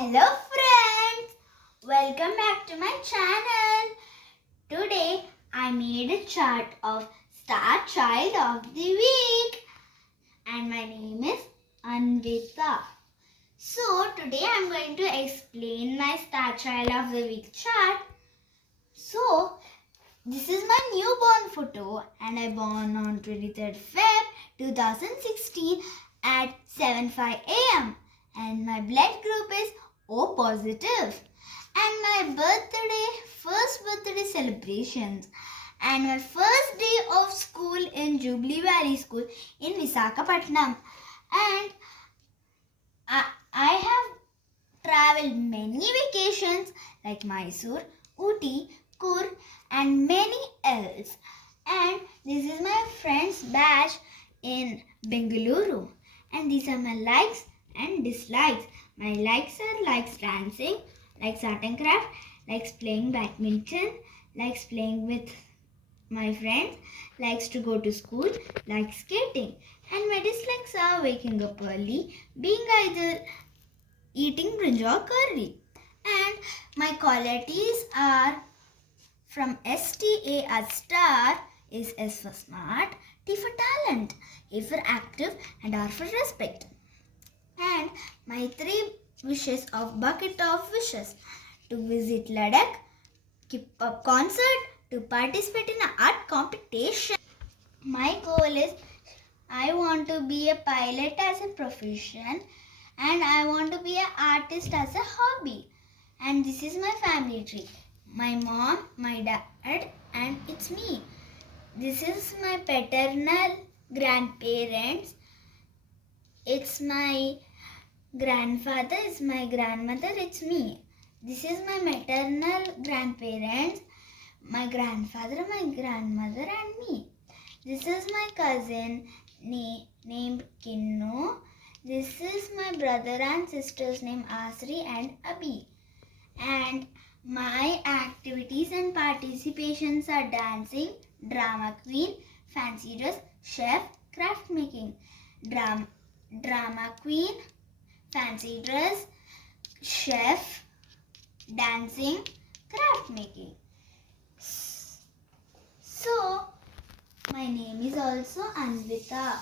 Hello friends, welcome back to my channel. Today I made a chart of Star Child of the Week and my name is Anvita. So today I am going to explain my Star Child of the Week chart. So this is my newborn photo and I born on 23rd Feb 2016 at 7:05 am and my blood group is O positive and my first birthday celebrations and my first day of school in Jubilee Valley School in Visakhapatnam, and I have traveled many vacations like Mysore, Ooty, Coorg and many else. And this is my friend's batch in Bengaluru. And these are my likes and dislikes. My likes are likes dancing, likes art and craft, likes playing badminton, likes playing with my friends, likes to go to school, likes skating. And my dislikes are waking up early, being either eating brinjal curry. And my qualities are from STA as star is S for smart, T for talent, A for active and R for respect. And my 3 wishes of bucket of wishes: to visit Ladakh, keep a concert, to participate in an art competition. My goal is I want to be a pilot as a profession and I want to be an artist as a hobby. And this is my family tree. My mom, my dad and it's me. This is my paternal grandparents. It's my grandfather, it's my grandmother, it's me. This is my maternal grandparents, my grandfather, my grandmother and me. This is my cousin named Kinno. This is my brother and sisters named Asri and Abhi. And my activities and participations are dancing, drama queen, fancy dress, chef, craft making. Drama queen, fancy dress, chef, dancing, craft making. So, my name is also Anvita.